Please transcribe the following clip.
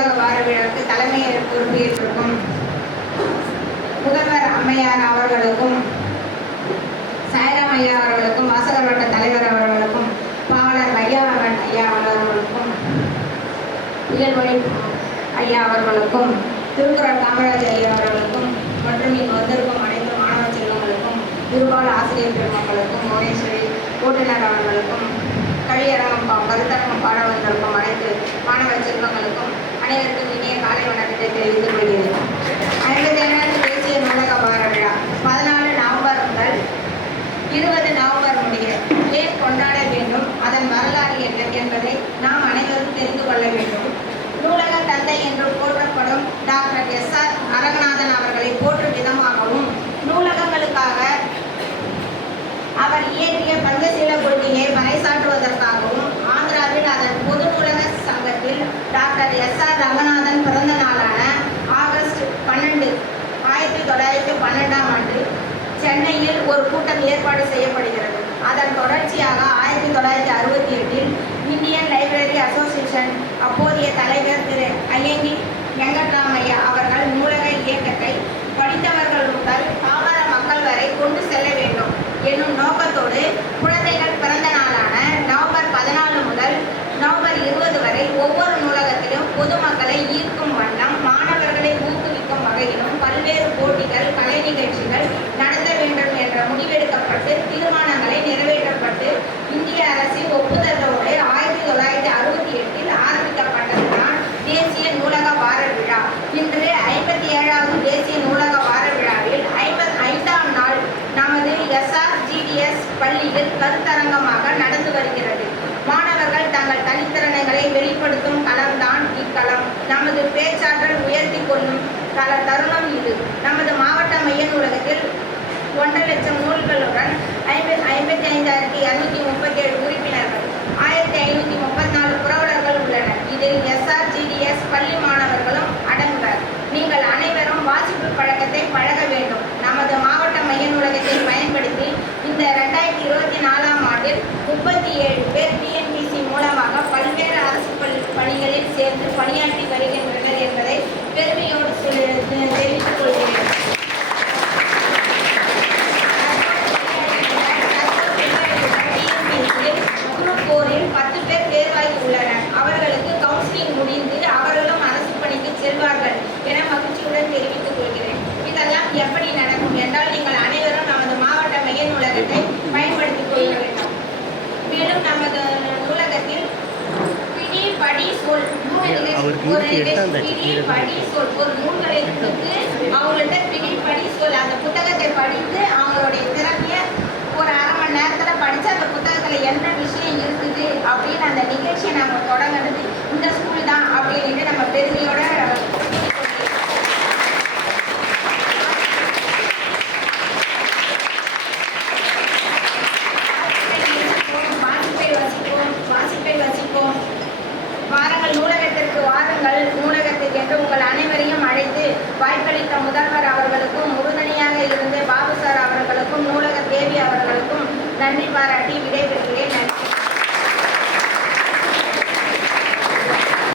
உலக வார விழாவுக்கு தலைமை பொறுப்பேற்றிருக்கும் முதல்வர் அம்மையார் அவர்களுக்கும் சாய்ராம் ஐயா அவர்களுக்கும் வாசகர் வட்ட தலைவர் அவர்களுக்கும் பாவலர் வையாவன் ஐயா அவர்களுக்கும் இயல்மொழி ஐயா அவர்களுக்கும் திருக்குறள் காமராஜ் ஐயா அவர்களுக்கும் மற்றும் இங்கு வந்திருக்கும் அனைத்து மாணவ செல்வங்களுக்கும் திருபால் ஆசிரியர் பெருமக்களுக்கும் மோனேஸ்வரி ஓட்டுநர் அவர்களுக்கும் கழியரங்கம் கருத்தரங்கம் பாட வந்திருக்கும் அனைத்து மாணவ செல்வங்கள் அனைவருக்கும் இனிய காலை வணக்கத்தை தெரிவித்துக் கொள்கிறேன். ஐம்பத்தி ஏழாவது தேசிய நூலக வார விழா பதினாலு நவம்பர் முதல் இருபது நவம்பர் முடிய ஏன் கொண்டாட வேண்டும் அதன் வரலாறு என்ன என்பதை நாம் அனைவரும் தெரிந்து கொள்ள வேண்டும். நூலக தந்தை என்று போற்றப்படும் டாக்டர் எஸ் ஆர் அரங்கநாதன் சென்னையில் ஒரு கூட்டம் ஏற்பாடு செய்யப்படுகிறது. அதன் தொடர்ச்சியாக ஆயிரத்தி தொள்ளாயிரத்தி அறுபத்தி எட்டில் இந்தியன் லைப்ரரி அசோசியேஷன் அப்போதைய தலைவர் திரு ஐஎன்டி வெங்கட்ராமையா அவர்கள் நூலக இயக்கத்தை படித்தவர்கள் முதல் பாமர மக்கள் வரை கொண்டு செல்ல வேண்டும் என்னும் நோக்கத்தோடு குழந்தைகள் பிறந்த நாளான நவம்பர் பதினாலு முதல் நவம்பர் இருபது வரை ஒவ்வொரு நூலகத்திலும் பொதுமக்களை ஈர்க்கும் வண்ணம் மாணவர்களை ஊக்குவிக்கும் வகையிலும் பல்வேறு போட்டிகள் கலை நிகழ்ச்சி முடிவெடுக்கப்பட்டு தீர்மானங்களை நிறைவேற்றப்பட்டு இந்திய அரசின் ஒப்புதலோடு ஆயிரத்தி தொள்ளாயிரத்தி அறுபத்தி எட்டில் ஆரம்பிக்கப்பட்டதுதான் தேசிய நூலக வார விழா இன்று ஐம்பத்தி ஏழாவது தேசிய நூலக வார விழாவில் ஐம்பத் ஐந்தாம் நாள் நமது எஸ்ஆர்ஜிடிஎஸ் பள்ளியில் கருத்தரங்கமாக நடந்து வருகிறது. மாணவர்கள் தங்கள் தனித்திறனைகளை வெளிப்படுத்தும் களம்தான் இக்களம். நமது பேச்சாற்றல் உயர்த்தி கொள்ளும் பல தருணம் இது. நமது மாவட்ட மைய நூலகத்தில் ஒன்றரை லட்சம் நூல்களுடன் ஐம்பத்தி ஐம்பத்தி ஐந்தாயிரத்தி இரநூத்தி முப்பத்தி ஏழு உறுப்பினர்கள் ஆயிரத்தி ஐநூற்றி முப்பத்தி நாலு புரவலர்கள் உள்ளனர். இதில் எஸ்ஆர்ஜிடிஎஸ் பள்ளி மாணவர்களும் அடங்குவர். நீங்கள் அனைவரும் வாசிப்பு பழக்கத்தை பழக வேண்டும். நமது மாவட்ட மைய நூலகத்தை பயன்படுத்தி இந்த ரெண்டாயிரத்தி இருபத்தி நாலாம் ஆண்டில் முப்பத்தி ஏழு பேர் டிஎன்பிசி மூலமாக பல்வேறு அரசு பள்ளி பணிகளில் சேர்ந்து பணியாற்றி வருகின்றனர் என்பதை பெருமையோடு சொல்லி தெரிவித்துக் கொள்கிறேன் குரூப் போரில் பத்து பேர் தேர்வாகி உள்ளனர் அவர்களுக்கு கவுன்சிலிங் முடிந்து அவர்களும் அரசு பணிக்கு செல்வார்கள் என மகிழ்ச்சியுடன் தெரிவித்துக் கொள்கிறேன் இதெல்லாம் எப்படி நடக்கும் என்றால் நீங்கள் அனைவரும் நமது மாவட்ட மைய நூலகத்தை பயன்படுத்திக் கொள்ள வேண்டும். மேலும் நமது நூலகத்தில் பிடி படி சொல் பிடி படி சொல் ஒரு நூல்களை கொடுத்து அவங்கள்ட்ட பிடி படி சொல் அந்த புத்தகத்தை படித்து அவங்களுடைய திறமையை ஒரு அரை மணி நேரத்தில் படித்து அந்த புத்தகத்தில் என்ன விஷயம் இருக்குது அப்படின்னு அந்த நிகழ்ச்சியை நம்ம தொடங்கினது இந்த ஸ்கூல் தான் அப்படின்ட்டு நம்ம பெருமையோட முதல்வர் அவர்களுக்கும் உறுதுணையாக இருந்த பாபு சார் அவர்களுக்கும் நூலக தேவி அவர்களுக்கும் நன்றி பாராட்டி விடைபெறுகிறேன்.